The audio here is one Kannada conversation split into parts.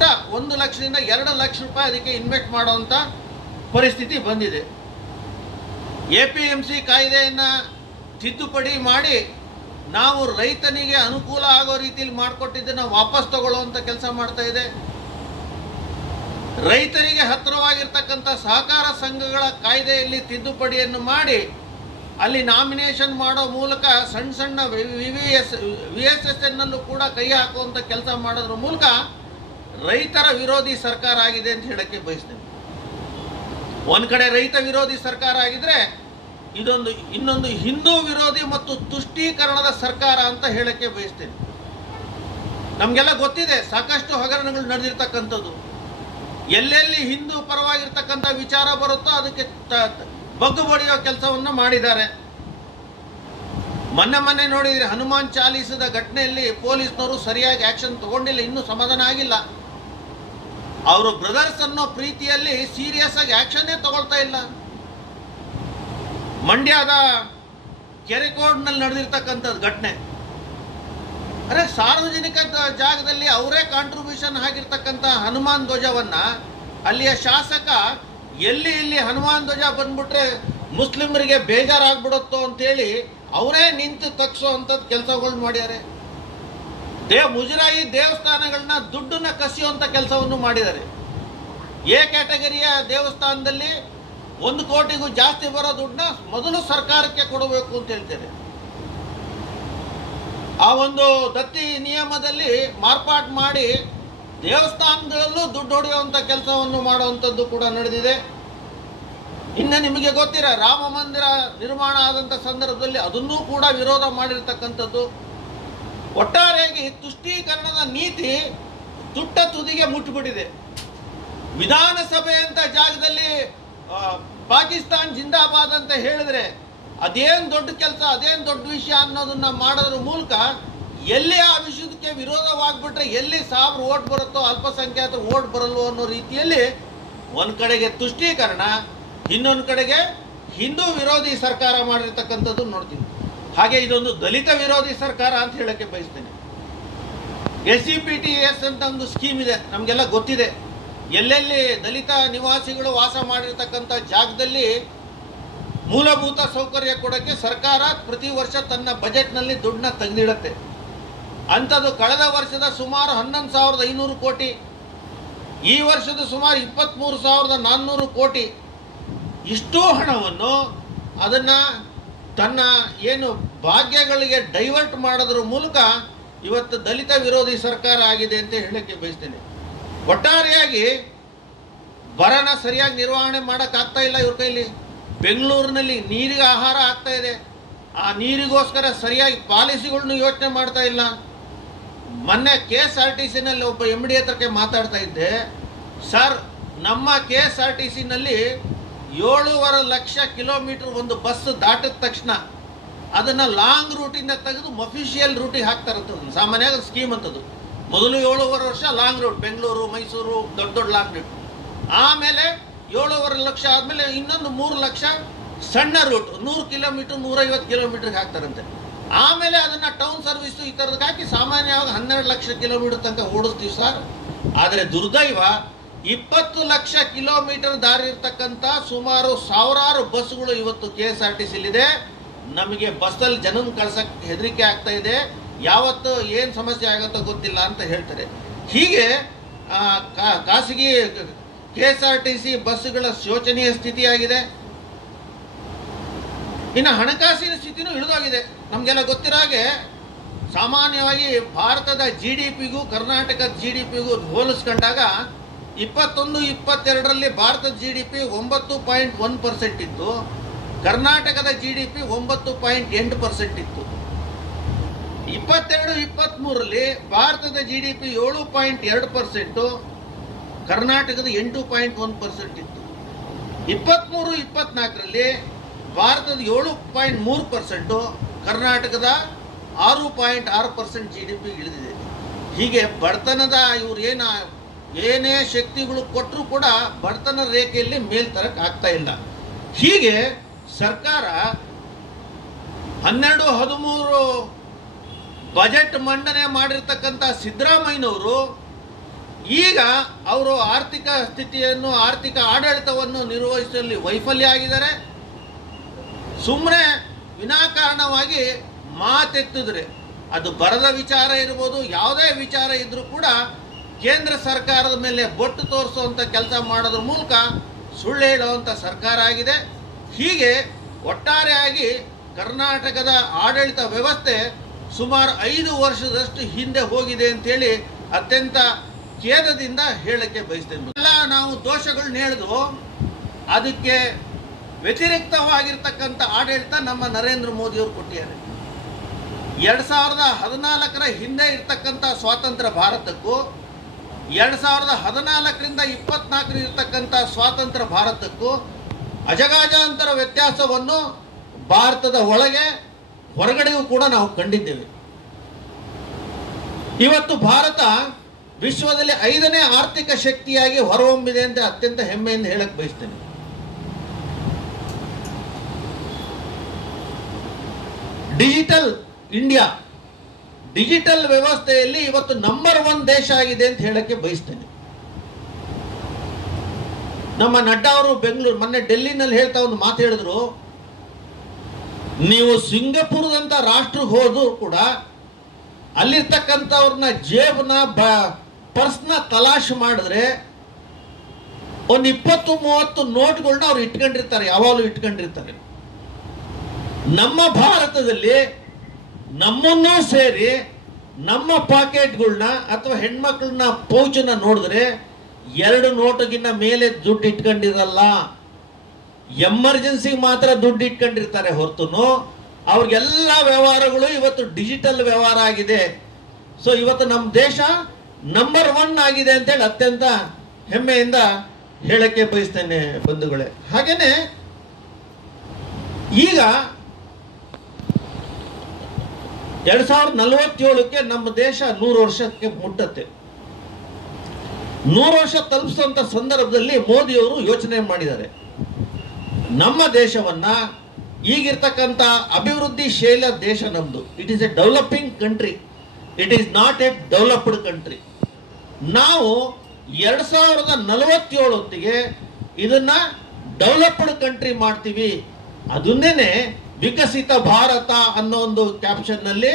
ಕನಿಷ್ಠ 1 ಲಕ್ಷದಿಂದ 2 ಲಕ್ಷ ರೂಪಾಯಿ ಅದಕ್ಕೆ ಇನ್ವೆಸ್ಟ್ ಮಾಡುವಂಥ ಪರಿಸ್ಥಿತಿ ಬಂದಿದೆ. APMC ಕಾಯ್ದೆಯನ್ನು ತಿದ್ದುಪಡಿ ಮಾಡಿ ನಾವು ರೈತನಿಗೆ ಅನುಕೂಲ ಆಗೋ ರೀತಿಯಲ್ಲಿ ಮಾಡಿಕೊಟ್ಟಿದ್ದನ್ನು ವಾಪಸ್ ತಗೊಳ್ಳುವಂಥ ಕೆಲಸ ಮಾಡ್ತಾ ಇದೆ. ರೈತರಿಗೆ ಹತ್ತಿರವಾಗಿರ್ತಕ್ಕಂಥ ಸಹಕಾರ ಸಂಘಗಳ ಕಾಯ್ದೆಯಲ್ಲಿ ತಿದ್ದುಪಡಿಯನ್ನು ಮಾಡಿ ಅಲ್ಲಿ ನಾಮಿನೇಷನ್ ಮಾಡೋ ಮೂಲಕ ಸಣ್ಣ ಸಣ್ಣ VSSNಲ್ಲೂ ಕೂಡ ಕೈ ಹಾಕುವಂಥ ಕೆಲಸ ಮಾಡೋದ್ರ ಮೂಲಕ ರೈತರ ವಿರೋಧಿ ಸರ್ಕಾರ ಆಗಿದೆ ಅಂತ ಹೇಳಕ್ಕೆ ಬಯಸ್ತೇನೆ. ಒಂದು ಕಡೆ ರೈತ ವಿರೋಧಿ ಸರ್ಕಾರ ಆಗಿದ್ರೆ ಇನ್ನೊಂದು ಹಿಂದೂ ವಿರೋಧಿ ಮತ್ತು ತುಷ್ಟೀಕರಣದ ಸರ್ಕಾರ ಅಂತ ಹೇಳಕ್ಕೆ ಬಯಸ್ತೇನೆ. ನಮಗೆಲ್ಲ ಗೊತ್ತಿದೆ ಸಾಕಷ್ಟು ಹಗರಣಗಳು ನಡೆದಿರ್ತಕ್ಕಂಥದ್ದು. ಎಲ್ಲೆಲ್ಲಿ ಹಿಂದೂ ಪರವಾಗಿರ್ತಕ್ಕಂಥ ವಿಚಾರ ಬರುತ್ತೋ ಅದಕ್ಕೆ ಬಗ್ಗು ಬಡಿಯೋ ಕೆಲಸವನ್ನು ಮಾಡಿದ್ದಾರೆ. ಮೊನ್ನೆ ನೋಡಿದ್ರೆ ಹನುಮಾನ್ ಚಾಲೀಸದ ಘಟನೆಯಲ್ಲಿ ಪೊಲೀಸ್ನವರು ಸರಿಯಾಗಿ ಆಕ್ಷನ್ ತಗೊಂಡಿಲ್ಲ, ಇನ್ನೂ ಸಮಾಧಾನ ಆಗಿಲ್ಲ. ಅವರು ಬ್ರದರ್ಸ್ ಅನ್ನೋ ಪ್ರೀತಿಯಲ್ಲಿ ಸೀರಿಯಸ್ ಆಗಿ ಆಕ್ಷನ್ನೇ ತಗೊಳ್ತಾ ಇಲ್ಲ. ಮಂಡ್ಯದ ಕೆರೆಕೋಡ್ನಲ್ಲಿ ನಡೆದಿರ್ತಕ್ಕಂಥದ್ದು ಘಟನೆ, ಅರೆ ಸಾರ್ವಜನಿಕ ಜಾಗದಲ್ಲಿ ಅವರೇ ಕಾಂಟ್ರಿಬ್ಯೂಷನ್ ಆಗಿರ್ತಕ್ಕಂಥ ಹನುಮಾನ್ ಧ್ವಜವನ್ನು ಅಲ್ಲಿಯ ಶಾಸಕ ಇಲ್ಲಿ ಹನುಮಾನ್ ಧ್ವಜ ಬಂದ್ಬಿಟ್ರೆ ಮುಸ್ಲಿಮರಿಗೆ ಬೇಜಾರಾಗ್ಬಿಡುತ್ತೋ ಅಂತೇಳಿ ಅವರೇ ನಿಂತು ತಗ್ಸೋ ಅಂಥದ್ದು ಕೆಲಸಗಳು ಮಾಡ್ಯಾರೆ. ಮುಜರಾಯಿ ದೇವಸ್ಥಾನಗಳನ್ನ ದುಡ್ಡನ್ನ ಕಸಿಯುವಂಥ ಕೆಲಸವನ್ನು ಮಾಡಿದ್ದಾರೆ. ಎ ಕ್ಯಾಟಗರಿಯ ದೇವಸ್ಥಾನದಲ್ಲಿ 1 ಕೋಟಿಗೂ ಜಾಸ್ತಿ ಬರೋ ದುಡ್ಡನ್ನ ಮೊದಲು ಸರ್ಕಾರಕ್ಕೆ ಕೊಡಬೇಕು ಅಂತ ಹೇಳ್ತಾರೆ. ಆ ಒಂದು ದತ್ತಿ ನಿಯಮದಲ್ಲಿ ಮಾರ್ಪಾಟು ಮಾಡಿ ದೇವಸ್ಥಾನಗಳಲ್ಲೂ ದುಡ್ಡು ಹೊಡೆಯುವಂಥ ಕೆಲಸವನ್ನು ಮಾಡುವಂಥದ್ದು ಕೂಡ ನಡೆದಿದೆ. ಇನ್ನು ನಿಮಗೆ ಗೊತ್ತಿರ ರಾಮ ಮಂದಿರ ನಿರ್ಮಾಣ ಆದಂಥ ಸಂದರ್ಭದಲ್ಲಿ ಅದನ್ನೂ ಕೂಡ ವಿರೋಧ ಮಾಡಿರ್ತಕ್ಕಂಥದ್ದು. ಒಟ್ಟಾರೆಯಾಗಿ ತುಷ್ಟೀಕರಣದ ನೀತಿ ತುಟ್ಟ ತುದಿಗೆ ಮುಟ್ಟಿಬಿಟ್ಟಿದೆ. ವಿಧಾನಸಭೆ ಅಂತ ಜಾಗದಲ್ಲಿ ಪಾಕಿಸ್ತಾನ್ ಜಿಂದಾಬಾದ್ ಅಂತ ಹೇಳಿದ್ರೆ ಅದೇನು ದೊಡ್ಡ ಕೆಲಸ, ಅದೇನು ದೊಡ್ಡ ವಿಷಯ ಅನ್ನೋದನ್ನ ಮಾಡೋದ್ರ ಮೂಲಕ ಎಲ್ಲಿ ಆ ವಿಷಯಕ್ಕೆ ವಿರೋಧವಾಗ್ಬಿಟ್ರೆ ಎಲ್ಲಿ 1000 ಓಟ್ ಬರುತ್ತೋ ಅಲ್ಪಸಂಖ್ಯಾತ ಓಟ್ ಬರಲ್ವೋ ಅನ್ನೋ ರೀತಿಯಲ್ಲಿ ಒಂದು ಕಡೆಗೆ ತುಷ್ಟೀಕರಣ, ಇನ್ನೊಂದು ಕಡೆಗೆ ಹಿಂದೂ ವಿರೋಧಿ ಸರ್ಕಾರ ಮಾಡಿರ್ತಕ್ಕಂಥದ್ದು ನೋಡ್ತೀವಿ. ಹಾಗೆ ಇದೊಂದು ದಲಿತ ವಿರೋಧಿ ಸರ್ಕಾರ ಅಂತ ಹೇಳಕ್ಕೆ ಬಯಸ್ತೇನೆ. SEPTS ಅಂತ ಒಂದು ಸ್ಕೀಮ್ ಇದೆ, ನಮಗೆಲ್ಲ ಗೊತ್ತಿದೆ. ಎಲ್ಲೆಲ್ಲಿ ದಲಿತ ನಿವಾಸಿಗಳು ವಾಸ ಮಾಡಿರ್ತಕ್ಕಂಥ ಜಾಗದಲ್ಲಿ ಮೂಲಭೂತ ಸೌಕರ್ಯ ಕೊಡೋಕ್ಕೆ ಸರ್ಕಾರ ಪ್ರತಿ ವರ್ಷ ತನ್ನ ಬಜೆಟ್ನಲ್ಲಿ ದುಡ್ಡನ್ನ ತೆಗೆದಿಡುತ್ತೆ. ಅಂಥದ್ದು ಕಳೆದ ವರ್ಷದ ಸುಮಾರು 11,500 ಕೋಟಿ, ಈ ವರ್ಷದ ಸುಮಾರು 23,400 ಕೋಟಿ. ಇಷ್ಟೂ ಹಣವನ್ನು ಅದನ್ನು ತನ್ನ ಏನು ಭಾಗ್ಯಗಳಿಗೆ ಡೈವರ್ಟ್ ಮಾಡೋದ್ರ ಮೂಲಕ ಇವತ್ತು ದಲಿತ ವಿರೋಧಿ ಸರ್ಕಾರ ಆಗಿದೆ ಅಂತ ಹೇಳಕ್ಕೆ ಬಯಸ್ತೇನೆ. ಒಟ್ಟಾರೆಯಾಗಿ ಬರನ ಸರಿಯಾಗಿ ನಿರ್ವಹಣೆ ಮಾಡೋಕ್ಕಾಗ್ತಾ ಇಲ್ಲ ಇವ್ರ ಕೈಲಿ. ಬೆಂಗಳೂರಿನಲ್ಲಿ ನೀರಿಗೆ ಆಹಾರ ಆಗ್ತಾ ಇದೆ, ಆ ನೀರಿಗೋಸ್ಕರ ಸರಿಯಾಗಿ ಪಾಲಿಸಿಗಳನ್ನ ಯೋಚನೆ ಮಾಡ್ತಾ ಇಲ್ಲ. ಮೊನ್ನೆ KSRTCನಲ್ಲಿ ಒಬ್ಬ MD ಹತ್ರಕ್ಕೆ ಮಾತಾಡ್ತಾ ಇದ್ದೆ. ಸರ್, ನಮ್ಮ KSRTCನಲ್ಲಿ 7.5 ಲಕ್ಷ ಕಿಲೋಮೀಟರ್ ಒಂದು ಬಸ್ ದಾಟಿದ ತಕ್ಷಣ ಅದನ್ನು ಲಾಂಗ್ ರೂಟಿಂದ ತೆಗೆದು ಅಫಿಷಿಯಲ್ ರೂಟಿಗೆ ಹಾಕ್ತಾರಂಥದ್ದು. ಸಾಮಾನ್ಯವಾಗಿ ಸ್ಕೀಮ್ ಅಂತದ್ದು. ಮೊದಲು 7.5 ವರ್ಷ ಲಾಂಗ್ ರೂಟ್, ಬೆಂಗಳೂರು ಮೈಸೂರು ದೊಡ್ಡ ಲಾಂಗ್ ರೂಟ್. ಆಮೇಲೆ 7.5 ಲಕ್ಷ ಆದಮೇಲೆ ಇನ್ನೊಂದು 3 ಲಕ್ಷ ಸಣ್ಣ ರೂಟ್ 100 ಕಿಲೋಮೀಟರ್ 150 ಕಿಲೋಮೀಟರ್ಗೆ ಹಾಕ್ತಾರಂತೆ. ಆಮೇಲೆ ಅದನ್ನು ಟೌನ್ ಸರ್ವಿಸು ಈ ಥರದಕ್ಕೆ ಹಾಕಿ ಸಾಮಾನ್ಯವಾಗಿ 12 ಲಕ್ಷ ಕಿಲೋಮೀಟರ್ ತನಕ ಓಡಿಸ್ತೀವಿ ಸರ್. ಆದರೆ ದುರ್ದೈವ 20 ಲಕ್ಷ ಕಿಲೋಮೀಟರ್ ದಾರಿ ಇರ್ತಕ್ಕಂಥ ಸುಮಾರು ಸಾವಿರಾರು ಬಸ್ಗಳು ಇವತ್ತು KSRTCಲಿದೆ. ನಮಗೆ ಬಸ್ಸಲ್ಲಿ ಜನನ ಕಳ್ಸಕ್ಕೆ ಹೆದರಿಕೆ ಆಗ್ತಾ ಇದೆ, ಯಾವತ್ತು ಏನು ಸಮಸ್ಯೆ ಆಗುತ್ತೋ ಗೊತ್ತಿಲ್ಲ ಅಂತ ಹೇಳ್ತಾರೆ. ಹೀಗೆ ಖಾಸಗಿ KSRTC ಬಸ್ಸುಗಳ ಶೋಚನೀಯ ಸ್ಥಿತಿಯಾಗಿದೆ. ಇನ್ನು ಹಣಕಾಸಿನ ಸ್ಥಿತಿನೂ ಇಳಿದೋಗಿದೆ. ನಮಗೆಲ್ಲ ಗೊತ್ತಿರೋ ಹಾಗೆ ಸಾಮಾನ್ಯವಾಗಿ ಭಾರತದ GDPಗೂ ಕರ್ನಾಟಕದ GDPಗೂ ಹೋಲಿಸ್ಕೊಂಡಾಗ 21-22ರಲ್ಲಿ ಭಾರತದ GDP 9.1% ಇತ್ತು, ಕರ್ನಾಟಕದ GDP 9.8% ಇತ್ತು. 22-23ರಲ್ಲಿ ಭಾರತದ GDP 7.2%, ಕರ್ನಾಟಕದ 8.1% ಇತ್ತು. 23-24ರಲ್ಲಿ ಭಾರತದ 7.3%, ಕರ್ನಾಟಕದ 6.6% GDP ಇಳಿದಿದೆ. ಹೀಗೆ ಬಡತನದ ಇವ್ರು ಏನೇ ಶಕ್ತಿಗಳು ಕೊಟ್ಟರೂ ಕೂಡ ಬಡತನ ರೇಖೆಯಲ್ಲಿ ಮೇಲ್ತರಕ್ಕೆ ಆಗ್ತಾ ಇಲ್ಲ. ಹೀಗೆ ಸರ್ಕಾರ 12-13 ಬಜೆಟ್ ಮಂಡನೆ ಮಾಡಿರ್ತಕ್ಕಂಥ ಸಿದ್ದರಾಮಯ್ಯನವರು ಈಗ ಅವರು ಆರ್ಥಿಕ ಸ್ಥಿತಿಯನ್ನು, ಆರ್ಥಿಕ ಆಡಳಿತವನ್ನು ನಿರ್ವಹಿಸುವಲ್ಲಿ ವೈಫಲ್ಯ ಆಗಿದ್ದಾರೆ. ಸುಮ್ಮನೆ ವಿನಾಕಾರಣವಾಗಿ ಮಾತೆತ್ತಿದ್ರೆ, ಅದು ಬರದ ವಿಚಾರ ಇರ್ಬೋದು, ಯಾವುದೇ ವಿಚಾರ ಇದ್ರೂ ಕೂಡ ಕೇಂದ್ರ ಸರ್ಕಾರದ ಮೇಲೆ ಬೊಟ್ಟು ತೋರಿಸುವಂಥ ಕೆಲಸ ಮಾಡೋದ್ರ ಮೂಲಕ ಸುಳ್ಳು ಹೇಳುವಂಥ ಸರ್ಕಾರ ಆಗಿದೆ. ಹೀಗೆ ಒಟ್ಟಾರೆಯಾಗಿ ಕರ್ನಾಟಕದ ಆಡಳಿತ ವ್ಯವಸ್ಥೆ ಸುಮಾರು 5 ವರ್ಷದಷ್ಟು ಹಿಂದೆ ಹೋಗಿದೆ ಅಂತೇಳಿ ಅತ್ಯಂತ ಖೇದದಿಂದ ಹೇಳಕ್ಕೆ ಬಯಸ್ತೇನೆ. ಎಲ್ಲ ನಾವು ದೋಷಗಳನ್ನ ಹೇಳಿದ್ವು, ಅದಕ್ಕೆ ವ್ಯತಿರಿಕ್ತವಾಗಿರ್ತಕ್ಕಂಥ ಆಡಳಿತ ನಮ್ಮ ನರೇಂದ್ರ ಮೋದಿಯವರು ಕೊಟ್ಟಿದ್ದಾರೆ. 2014ರ ಹಿಂದೆ ಇರ್ತಕ್ಕಂಥ ಸ್ವಾತಂತ್ರ್ಯ ಭಾರತಕ್ಕೂ 2014ರಿಂದ 24 ಇರ್ತಕ್ಕಂಥ ಸ್ವಾತಂತ್ರ್ಯ ಭಾರತಕ್ಕೂ ಅಜಗಜಾಂತರ ವ್ಯತ್ಯಾಸವನ್ನು ಭಾರತದ ಒಳಗೆ ಹೊರಗಡೆಯೂ ಕೂಡ ನಾವು ಕಂಡಿದ್ದೇವೆ. ಇವತ್ತು ಭಾರತ ವಿಶ್ವದಲ್ಲಿ 5ನೇ ಆರ್ಥಿಕ ಶಕ್ತಿಯಾಗಿ ಹೊರಹೊಮ್ಮಿದೆ ಅಂತ ಅತ್ಯಂತ ಹೆಮ್ಮೆಯಿಂದ ಹೇಳಕ್ ಬಯಸ್ತೇನೆ. ಡಿಜಿಟಲ್ ಇಂಡಿಯಾ, ಡಿಜಿಟಲ್ ವ್ಯವಸ್ಥೆಯಲ್ಲಿ ಇವತ್ತು ನಂಬರ್ 1 ದೇಶ ಆಗಿದೆ ಅಂತ ಹೇಳಕ್ಕೆ ಬಯಸ್ತೇನೆ. ನಮ್ಮ ನಡ್ಡಾ ಅವರು ಬೆಂಗಳೂರು ಮೊನ್ನೆ ಡೆಲ್ಲಿನಲ್ಲಿ ಹೇಳ್ತಾ ಒಂದು ಮಾತು ಹೇಳಿದ್ರು, ನೀವು ಸಿಂಗಪುರದಂತ ರಾಷ್ಟ್ರಕ್ಕೆ ಹೋದ್ರು ಕೂಡ ಅಲ್ಲಿರ್ತಕ್ಕಂಥವ್ರನ್ನ ಜೇಬನ ಪರ್ಸ್ನ ತಲಾಶ್ ಮಾಡಿದ್ರೆ ಒಂದು 20-30 ನೋಟ್ಗಳನ್ನ ಅವ್ರು ಇಟ್ಕೊಂಡಿರ್ತಾರೆ, ಯಾವಾಗಲೂ ಇಟ್ಕೊಂಡಿರ್ತಾರೆ. ನಮ್ಮ ಭಾರತದಲ್ಲಿ ನಮ್ಮನ್ನೂ ಸೇರಿ ನಮ್ಮ ಪಾಕೆಟ್ಗಳನ್ನ ಅಥವಾ ಹೆಣ್ಮಕ್ಳನ್ನ ಪೌಚನ್ನ ನೋಡಿದ್ರೆ 2 ನೋಟಗಿನ್ನ ಮೇಲೆ ದುಡ್ಡು ಇಟ್ಕೊಂಡಿರಲ್ಲ. ಎಮರ್ಜೆನ್ಸಿ ಮಾತ್ರ ದುಡ್ಡು ಇಟ್ಕೊಂಡಿರ್ತಾರೆ ಹೊರತು ಅವ್ರಿಗೆಲ್ಲ ವ್ಯವಹಾರಗಳು ಇವತ್ತು ಡಿಜಿಟಲ್ ವ್ಯವಹಾರ ಆಗಿದೆ. ಸೊ ಇವತ್ತು ನಮ್ಮ ದೇಶ ನಂಬರ್ 1 ಆಗಿದೆ ಅಂತೇಳಿ ಅತ್ಯಂತ ಹೆಮ್ಮೆಯಿಂದ ಹೇಳಕ್ಕೆ ಬಯಸ್ತೇನೆ ಬಂಧುಗಳೇ. ಹಾಗೇನೆ ಈಗ 2047ಕ್ಕೆ ನಮ್ಮ ದೇಶ 100 ವರ್ಷಕ್ಕೆ ಮುಟ್ಟತ್ತೆ. 100 ವರ್ಷ ತಲುಪಿಸುವಂತ ಸಂದರ್ಭದಲ್ಲಿ ಮೋದಿಯವರು ಯೋಚನೆ ಮಾಡಿದ್ದಾರೆ, ನಮ್ಮ ದೇಶವನ್ನ ಈಗಿರ್ತಕ್ಕಂಥ ಅಭಿವೃದ್ಧಿಶೀಲ ದೇಶ ನಮ್ದು. It is A developing country, it is not A developed country. ನಾವು 2047 ಹೊತ್ತಿಗೆ ಇದನ್ನ ಡೆವಲಪ್ಡ್ ಕಂಟ್ರಿ ಮಾಡ್ತೀವಿ. ಅದನ್ನೇ ವಿಕಸಿತ ಭಾರತ ಅನ್ನೋ ಒಂದು ಕ್ಯಾಪ್ಷನ್ ನಲ್ಲಿ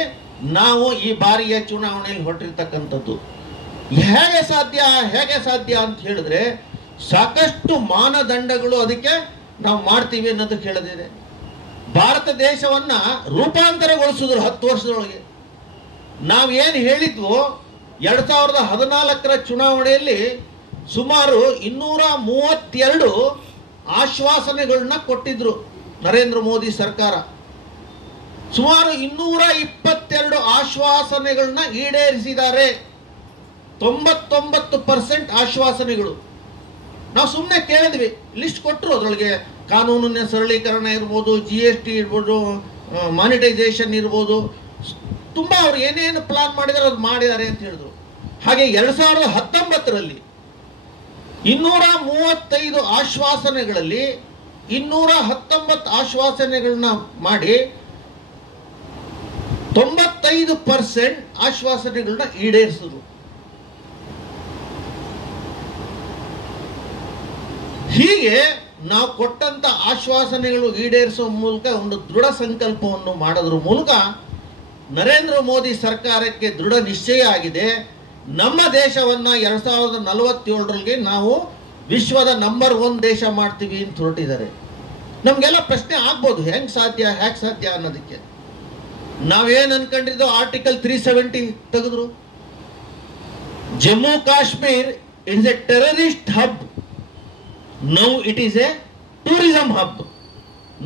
ನಾವು ಈ ಬಾರಿಯ ಚುನಾವಣೆಯಲ್ಲಿ ಹೊರಟಿರ್ತಕ್ಕಂಥದ್ದು. ಹೇಗೆ ಸಾಧ್ಯ ಅಂತ ಹೇಳಿದ್ರೆ ಸಾಕಷ್ಟು ಮಾನದಂಡಗಳು ಅದಕ್ಕೆ ನಾವು ಮಾಡ್ತೀವಿ ಅನ್ನೋದಕ್ಕೆ ಹೇಳದಿದೆ. ಭಾರತ ದೇಶವನ್ನ ರೂಪಾಂತರಗೊಳಿಸಿದ್ರು 10 ವರ್ಷದೊಳಗೆ. ನಾವೇನು ಹೇಳಿದ್ವು 2014ರ ಚುನಾವಣೆಯಲ್ಲಿ ಸುಮಾರು 232 ಆಶ್ವಾಸನೆಗಳನ್ನ ಕೊಟ್ಟಿದ್ರು ನರೇಂದ್ರ ಮೋದಿ ಸರ್ಕಾರ. ಸುಮಾರು 222 ಆಶ್ವಾಸನೆಗಳನ್ನ ಈಡೇರಿಸಿದ್ದಾರೆ. 99% ಆಶ್ವಾಸನೆಗಳು. ನಾವು ಸುಮ್ಮನೆ ಕೇಳಿದ್ವಿ, ಲಿಸ್ಟ್ ಕೊಟ್ಟರು. ಅದರೊಳಗೆ ಕಾನೂನಿನ ಸರಳೀಕರಣ ಇರ್ಬೋದು, GST ಇರ್ಬೋದು, ಮಾನಿಟೈಸೇಷನ್ ಇರ್ಬೋದು, ತುಂಬಾ ಅವ್ರು ಏನೇನು ಪ್ಲಾನ್ ಮಾಡಿದಾರೆ ಅದು ಮಾಡಿದ್ದಾರೆ ಅಂತ ಹೇಳಿದ್ರು. ಹಾಗೆ 2019ರಲ್ಲಿ 235 ಆಶ್ವಾಸನೆಗಳಲ್ಲಿ 219 ಆಶ್ವಾಸನೆಗಳನ್ನ ಮಾಡಿ 95% ಆಶ್ವಾಸನೆಗಳನ್ನ ಈಡೇರಿಸಿದ್ರು. ಹೀಗೆ ನಾವು ಕೊಟ್ಟಂತ ಆಶ್ವಾಸನೆಗಳು ಈಡೇರಿಸುವ ಮೂಲಕ ಒಂದು ದೃಢ ಸಂಕಲ್ಪವನ್ನು ಮಾಡೋದ್ರ ಮೂಲಕ ನರೇಂದ್ರ ಮೋದಿ ಸರ್ಕಾರಕ್ಕೆ ದೃಢ ನಿಶ್ಚಯ ಆಗಿದೆ. ನಮ್ಮ ದೇಶವನ್ನ 2047ರಲ್ಲಿ ನಾವು ವಿಶ್ವದ ನಂಬರ್ 1 ದೇಶ ಮಾಡ್ತೀವಿ ಅಂತ ಹೊರಟಿದ್ದಾರೆ. ನಮ್ಗೆಲ್ಲ ಪ್ರಶ್ನೆ ಆಗ್ಬೋದು, ಹೇಗೆ ಸಾಧ್ಯ ಅನ್ನೋದಕ್ಕೆ. ನಾವೇನ್ ಅನ್ಕೊಂಡಿದ್ದು, ಆರ್ಟಿಕಲ್ 370 ತೆಗೆದ್ರು. Jammu Kashmir is a terrorist hub, now it is a tourism hub.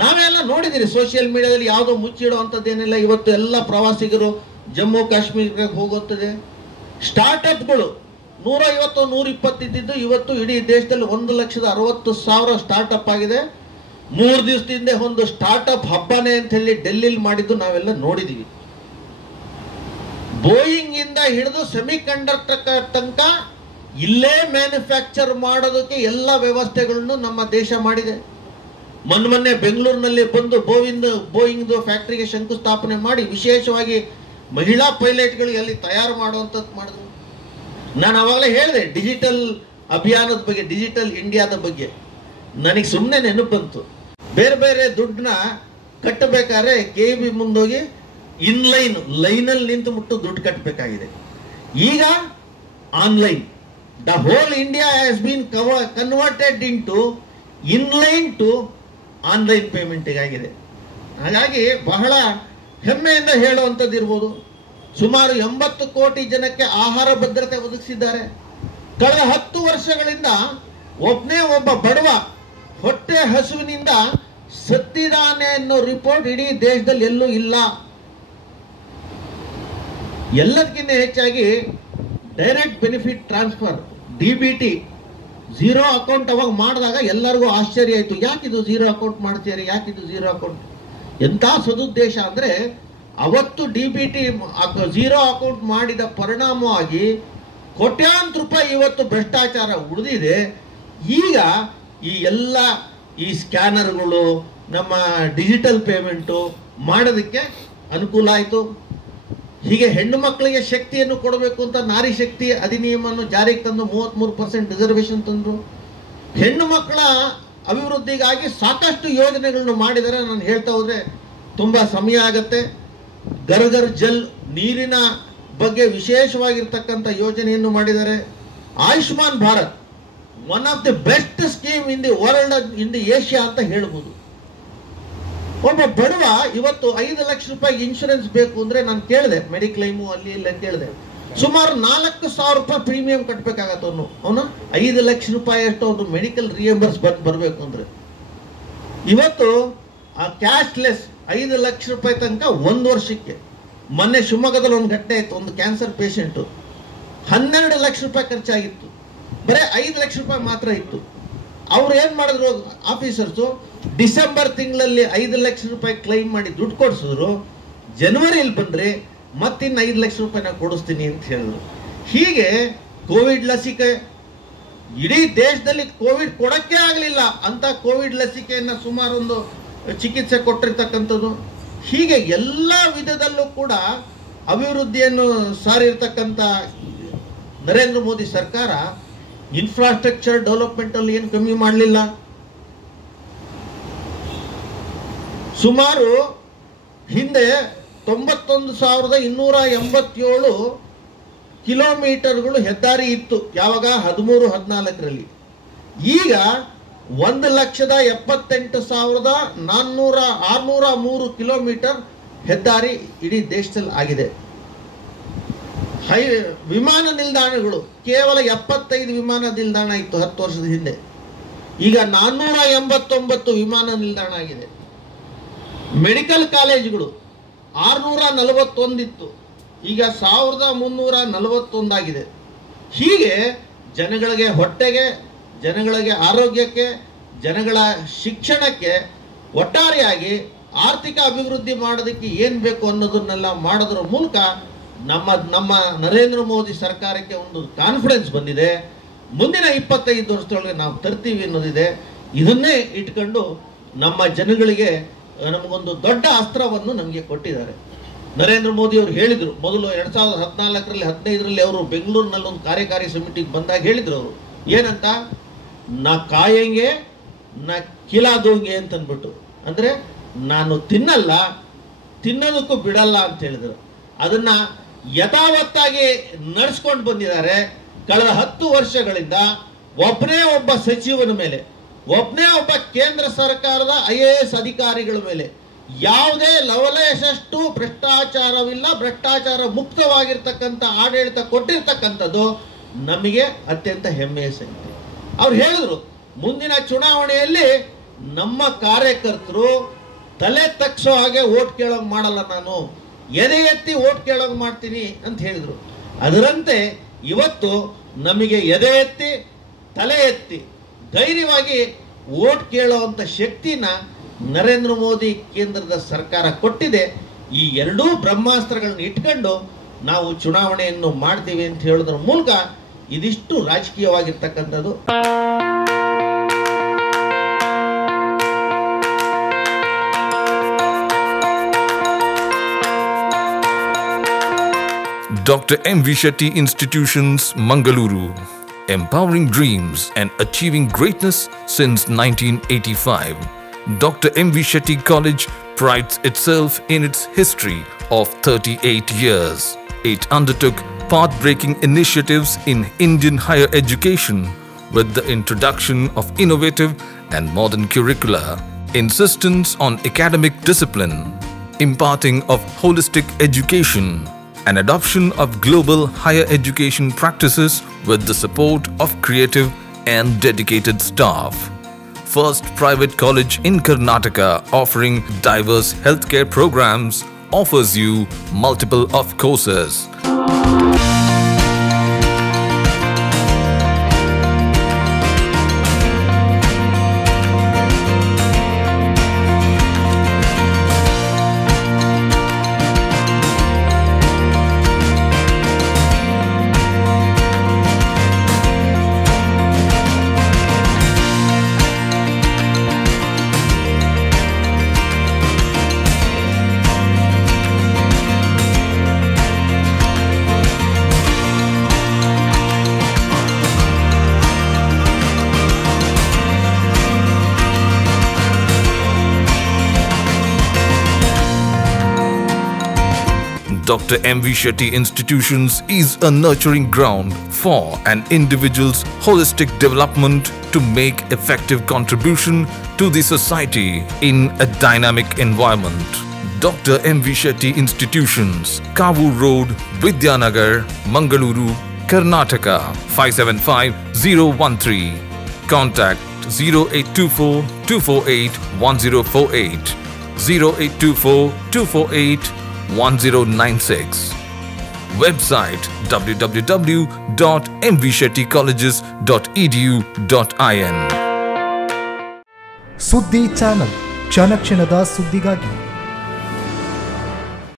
ನಾವೆಲ್ಲ ನೋಡಿದಿರಿ ಸೋಷಿಯಲ್ ಮೀಡಿಯಾದಲ್ಲಿ, ಯಾವುದೋ ಮುಚ್ಚಿಡುವಂಥದ್ದೇನಿಲ್ಲ. ಇವತ್ತು ಎಲ್ಲ ಪ್ರವಾಸಿಗರು ಜಮ್ಮು ಕಾಶ್ಮೀರಕ್ಕೆ ಹೋಗುತ್ತದೆ. ಸ್ಟಾರ್ಟ್ಅಪ್ಗಳು 150-120 ಇದ್ದಿದ್ದು ಇವತ್ತು ಇಡೀ ದೇಶದಲ್ಲಿ 1,60,000 ಸ್ಟಾರ್ಟ್ಅಪ್ ಆಗಿದೆ. 3 ದಿವಸದಿಂದ ಒಂದು ಸ್ಟಾರ್ಟ್ಅಪ್ ಹಬ್ಬನೇ ಅಂತ ಹೇಳಿ ಡೆಲ್ಲಿಲಿ ಮಾಡಿದ್ದು ನಾವೆಲ್ಲ ನೋಡಿದೀವಿ. ಬೋಯಿಂಗ್ ಇಂದ ಹಿಡಿದು ಸೆಮಿ ಕಂಡಕ್ಟರ್ ತನಕ ಇಲ್ಲೇ ಮ್ಯಾನುಫ್ಯಾಕ್ಚರ್ ಮಾಡೋದಕ್ಕೆ ಎಲ್ಲ ವ್ಯವಸ್ಥೆಗಳನ್ನು ನಮ್ಮ ದೇಶ ಮಾಡಿದೆ. ಮೊನ್ನೆ ಬೆಂಗಳೂರಿನಲ್ಲಿ ಬಂದು ಬೋಯಿಂಗ್ ಫ್ಯಾಕ್ಟರಿಗೆ ಶಂಕುಸ್ಥಾಪನೆ ಮಾಡಿ ವಿಶೇಷವಾಗಿ ಮಹಿಳಾ ಪೈಲಟ್ಗಳಿಗೆ ಅಲ್ಲಿ ತಯಾರು ಮಾಡುವಂಥದ್ದು ಮಾಡಿದ್ರು. ನಾನು ಅವಾಗಲೇ ಹೇಳಿದೆ ಡಿಜಿಟಲ್ ಅಭಿಯಾನದ ಬಗ್ಗೆ, ಡಿಜಿಟಲ್ ಇಂಡಿಯಾದ ಬಗ್ಗೆ. ನನಗೆ ಸುಮ್ಮನೆ ನೆನಪು ಬಂತು, ಬೇರೆ ಬೇರೆ ದುಡ್ಡನ್ನ ಕಟ್ಟಬೇಕಾದ್ರೆ KEB ಮುಂದೋಗಿ ಲೈನಲ್ಲಿ ನಿಂತು ಮುಟ್ಟು ದುಡ್ಡು ಕಟ್ಟಬೇಕಾಗಿದೆ. ಈಗ online, the whole India has been converted into inline to online ಪೇಮೆಂಟಿಗಾಗಿದೆ. ಹಾಗಾಗಿ ಬಹಳ ಹೆಮ್ಮೆಯಿಂದ ಹೇಳುವಂಥದ್ದು ಇರ್ಬೋದು. ಸುಮಾರು 80 ಕೋಟಿ ಜನಕ್ಕೆ ಆಹಾರ ಭದ್ರತೆ ಒದಗಿಸಿದ್ದಾರೆ. ಕಳೆದ 10 ವರ್ಷಗಳಿಂದ ಒಬ್ಬನೇ ಒಬ್ಬ ಬಡವ ಹೊಟ್ಟೆ ಹಸುವಿನಿಂದ ಸತ್ತಿದ್ದಾನೆ ಅನ್ನೋ ರಿಪೋರ್ಟ್ ಇಡೀ ದೇಶದಲ್ಲಿ ಎಲ್ಲೂ ಇಲ್ಲ. ಎಲ್ಲದಕ್ಕಿಂತ ಹೆಚ್ಚಾಗಿ direct benefit transfer DBT zero account ಅವಾಗ ಮಾಡಿದಾಗ ಎಲ್ಲರಿಗೂ ಆಶ್ಚರ್ಯ ಆಯಿತು. ಯಾಕಿದು ಝೀರೋ ಅಕೌಂಟ್ ಮಾಡ್ತೀರಿ, ಯಾಕಿದು ಝೀರೋ ಅಕೌಂಟ್? ಎಂಥ ಸದುದ್ದೇಶ ಅಂದರೆ ಅವತ್ತು DBT ಝೀರೋ ಅಕೌಂಟ್ ಮಾಡಿದ ಪರಿಣಾಮವಾಗಿ ಕೋಟ್ಯಾಂತರ ರೂಪಾಯಿ ಇವತ್ತು ಭ್ರಷ್ಟಾಚಾರ ಉಳಿದಿದೆ. ಈಗ ಈ ಎಲ್ಲ ಈ ಸ್ಕ್ಯಾನರ್ಗಳು, ನಮ್ಮ ಡಿಜಿಟಲ್ ಪೇಮೆಂಟು ಮಾಡೋದಕ್ಕೆ ಅನುಕೂಲ ಆಯಿತು. ಹೀಗೆ ಹೆಣ್ಣು ಮಕ್ಕಳಿಗೆ ಶಕ್ತಿಯನ್ನು ಕೊಡಬೇಕು ಅಂತ ನಾರಿ ಶಕ್ತಿ ಅಧಿನಿಯಮವನ್ನು ಜಾರಿಗೆ ತಂದು 33% ರಿಸರ್ವೇಶನ್ ತಂದರು. ಹೆಣ್ಣು ಮಕ್ಕಳ ಅಭಿವೃದ್ಧಿಗಾಗಿ ಸಾಕಷ್ಟು ಯೋಜನೆಗಳನ್ನು ಮಾಡಿದರೆ. ನಾನು ಹೇಳ್ತಾ ಹೋದರೆ ತುಂಬ ಸಮಯ ಆಗತ್ತೆ. ಘರ್ ಘರ್ ಜಲ್ ನೀರಿನ ಬಗ್ಗೆ ವಿಶೇಷವಾಗಿರ್ತಕ್ಕಂಥ ಯೋಜನೆಯನ್ನು ಮಾಡಿದ್ದಾರೆ. Ayushman Bharat one of the best scheme in the world, in the Asia ಅಂತ ಹೇಳ್ಬೋದು. ಒಬ್ಬ ಬಡವ ಇವತ್ತು 5 ಲಕ್ಷ ರೂಪಾಯಿ ಇನ್ಶೂರೆನ್ಸ್ ಬೇಕು ಅಂದ್ರೆ ನಾನು ಕೇಳಿದೆ, ಮೆಡಿಕ್ಲೈಮು ಅಲ್ಲಿ ಇಲ್ಲ ಕೇಳಿದೆ, ಸುಮಾರು 4,000 ರೂಪಾಯಿ ಪ್ರೀಮಿಯಂ ಕಟ್ಟಬೇಕಾಗತ್ತ. ಅವನು 5 ಲಕ್ಷ ರೂಪಾಯಿ ಅಷ್ಟು ಅವನು ಮೆಡಿಕಲ್ ರಿಯಂಬರ್ಸ್ ಬರಬೇಕು ಅಂದ್ರೆ ಇವತ್ತು ಆ ಕ್ಯಾಶ್ಲೆಸ್ 5 ಲಕ್ಷ ರೂಪಾಯಿ ತನಕ 1 ವರ್ಷಕ್ಕೆ. ಮೊನ್ನೆ ಶಿವಮೊಗ್ಗದಲ್ಲಿ ಒಂದು ಘಟನೆ ಇತ್ತು, ಒಂದು ಕ್ಯಾನ್ಸರ್ ಪೇಷಂಟು 12 ಲಕ್ಷ ರೂಪಾಯಿ ಖರ್ಚಾಗಿತ್ತು, ಬರೀ 5 ಲಕ್ಷ ರೂಪಾಯಿ ಮಾತ್ರ ಇತ್ತು. ಅವ್ರು ಏನ್ ಮಾಡಿದ್ರು ಆಫೀಸರ್ಸು, ಡಿಸೆಂಬರ್ ತಿಂಗಳಲ್ಲಿ 5 ಲಕ್ಷ ರೂಪಾಯಿ ಕ್ಲೈಮ್ ಮಾಡಿ ದುಡ್ಡು ಕೊಡಿಸಿದ್ರು. ಜನವರಿಯಲ್ಲಿ ಬಂದ್ರೆ ಮತ್ತಿನ್ನು 5 ಲಕ್ಷ ರೂಪಾಯಿ ನಾನು ಕೊಡಿಸ್ತೀನಿ ಅಂತ ಹೇಳಿದ್ರು. ಹೀಗೆ ಕೋವಿಡ್ ಲಸಿಕೆ, ಇಡೀ ದೇಶದಲ್ಲಿ ಕೋವಿಡ್ ಕೊಡಕ್ಕೆ ಆಗಲಿಲ್ಲ ಅಂತ ಕೋವಿಡ್ ಲಸಿಕೆಯನ್ನು ಸುಮಾರು ಒಂದು ಚಿಕಿತ್ಸೆ ಕೊಟ್ಟಿರ್ತಕ್ಕಂಥದ್ದು. ಹೀಗೆ ಎಲ್ಲ ವಿಧದಲ್ಲೂ ಕೂಡ ಅಭಿವೃದ್ಧಿಯನ್ನು ಸಾರಿರ್ತಕ್ಕಂಥ ನರೇಂದ್ರ ಮೋದಿ ಸರ್ಕಾರ ಇನ್ಫ್ರಾಸ್ಟ್ರಕ್ಚರ್ ಡೆವಲಪ್ಮೆಂಟ್ ಅಲ್ಲಿ ಏನು ಕಮ್ಮಿ ಮಾಡಲಿಲ್ಲ. ಸುಮಾರು ಹಿಂದೆ 91,287 ಕಿಲೋಮೀಟರ್ಗಳು ಹೆದ್ದಾರಿ ಇತ್ತು ಯಾವಾಗ 13-14ರಲ್ಲಿ. ಈಗ 1,78,603 ಕಿಲೋಮೀಟರ್ ಹೆದ್ದಾರಿ ಇಡೀ ದೇಶದಲ್ಲಿ ಆಗಿದೆ. ವಿಮಾನ ನಿಲ್ದಾಣಗಳು ಕೇವಲ 75 ವಿಮಾನ ನಿಲ್ದಾಣ ಇತ್ತು 10 ವರ್ಷದ ಹಿಂದೆ, ಈಗ 489 ವಿಮಾನ ನಿಲ್ದಾಣ ಆಗಿದೆ. ಮೆಡಿಕಲ್ ಕಾಲೇಜುಗಳು 641 ಇತ್ತು, ಈಗ 1,341 ಆಗಿದೆ. ಹೀಗೆ ಜನಗಳಿಗೆ ಹೊಟ್ಟೆಗೆ, ಜನಗಳಿಗೆ ಆರೋಗ್ಯಕ್ಕೆ, ಜನಗಳ ಶಿಕ್ಷಣಕ್ಕೆ, ಒಟ್ಟಾರೆಯಾಗಿ ಆರ್ಥಿಕ ಅಭಿವೃದ್ಧಿ ಮಾಡೋದಕ್ಕೆ ಏನು ಬೇಕು ಅನ್ನೋದನ್ನೆಲ್ಲ ಮಾಡೋದ್ರ ಮೂಲಕ ನಮ್ಮ ನರೇಂದ್ರ ಮೋದಿ ಸರ್ಕಾರಕ್ಕೆ ಒಂದು ಕಾನ್ಫಿಡೆನ್ಸ್ ಬಂದಿದೆ. ಮುಂದಿನ 25 ವರ್ಷದೊಳಗೆ ನಾವು ತರ್ತೀವಿ ಅನ್ನೋದಿದೆ. ಇದನ್ನೇ ಇಟ್ಕೊಂಡು ನಮ್ಮ ಜನಗಳಿಗೆ ನಮಗೊಂದು ದೊಡ್ಡ ಅಸ್ತ್ರವನ್ನು ನಮಗೆ ಕೊಟ್ಟಿದ್ದಾರೆ. ನರೇಂದ್ರ ಮೋದಿ ಅವರು ಹೇಳಿದರು, ಮೊದಲು 2014ರಲ್ಲಿ 15ರಲ್ಲಿ ಅವರು ಬೆಂಗಳೂರಿನಲ್ಲಿ ಒಂದು ಕಾರ್ಯಕಾರಿ ಸಮಿತಿಗೆ ಬಂದಾಗ ಹೇಳಿದರು ಅವರು ಏನಂತ, ನಾ ಕಾಯಂಗೆ ನಾ ಕಿಲಾದೋಂಗೆ ಅಂತಂದ್ಬಿಟ್ಟು, ಅಂದರೆ ನಾನು ತಿನ್ನಲ್ಲ, ತಿನ್ನೋದಕ್ಕೂ ಬಿಡಲ್ಲ ಅಂತ ಹೇಳಿದರು. ಅದನ್ನು ಯಥಾವತ್ತಾಗಿ ನಡೆಸ್ಕೊಂಡು ಬಂದಿದ್ದಾರೆ. ಕಳೆದ 10 ವರ್ಷಗಳಿಂದ ಒಬ್ಬನೇ ಒಬ್ಬ ಸಚಿವನ ಮೇಲೆ, ಒಬ್ಬನೇ ಒಬ್ಬ ಕೇಂದ್ರ ಸರ್ಕಾರದ IAS ಅಧಿಕಾರಿಗಳ ಮೇಲೆ ಯಾವುದೇ ಲವಲೇಶಷ್ಟು ಭ್ರಷ್ಟಾಚಾರವಿಲ್ಲ, ಭ್ರಷ್ಟಾಚಾರ ಮುಕ್ತವಾಗಿರ್ತಕ್ಕಂಥ ಆಡಳಿತ ಕೊಟ್ಟಿರ್ತಕ್ಕಂಥದ್ದು ನಮಗೆ ಅತ್ಯಂತ ಹೆಮ್ಮೆಯ ಸಂಗತಿ. ಅವ್ರು ಹೇಳಿದ್ರು, ಮುಂದಿನ ಚುನಾವಣೆಯಲ್ಲಿ ನಮ್ಮ ಕಾರ್ಯಕರ್ತರು ತಲೆ ತಗ್ಸೋ ಹಾಗೆ ಓಟ್ ಕೇಳೋಂಗೆ ಮಾಡಲ್ಲ, ನಾನು ಎದೆ ಎತ್ತಿ ಓಟ್ ಕೇಳೋಂಗೆ ಮಾಡ್ತೀನಿ ಅಂತ ಹೇಳಿದರು. ಅದರಂತೆ ಇವತ್ತು ನಮಗೆ ಎದೆ ಎತ್ತಿ ತಲೆ ಎತ್ತಿ ಧೈರ್ಯವಾಗಿ ಓಟ್ ಕೇಳೋವಂಥ ಶಕ್ತಿನ ನರೇಂದ್ರ ಮೋದಿ ಕೇಂದ್ರದ ಸರ್ಕಾರ ಕೊಟ್ಟಿದೆ. ಈ ಎರಡೂ ಬ್ರಹ್ಮಾಸ್ತ್ರಗಳನ್ನ ಇಟ್ಕೊಂಡು ನಾವು ಚುನಾವಣೆಯನ್ನು ಮಾಡ್ತೀವಿ ಅಂತ ಹೇಳೋದ್ರ ಮೂಲಕ ಇದಿಷ್ಟು ರಾಜಕೀಯವಾಗಿರ್ತಕ್ಕಂಥದ್ದು. Dr. M. V. Shetty Institutions, Mangaluru. Empowering dreams and achieving greatness since 1985. Dr. M. V. Shetty College prides itself in its history of 38 years. It undertook path-breaking initiatives in Indian higher education with the introduction of innovative and modern curricula, insistence on academic discipline, imparting of holistic education, and adoption of global higher education practices with the support of creative and dedicated staff. First private college in Karnataka offering diverse healthcare programs, offers you multiple of courses. Dr. M. V. Shetty Institutions is a nurturing ground for an individual's holistic development to make effective contribution to the society in a dynamic environment. Dr. M. V. Shetty Institutions, Kavu Road, Vidyanagar, Mangaluru, Karnataka 575013. Contact 0824 248 1048, 0824 248 1096. Website www.mvshettycolleges.edu.in. ಸುದ್ದಿ ಚಾನಲ್ ಕ್ಷಣ ಕ್ಷಣದ ಸುದ್ದಿಗಾಗಿ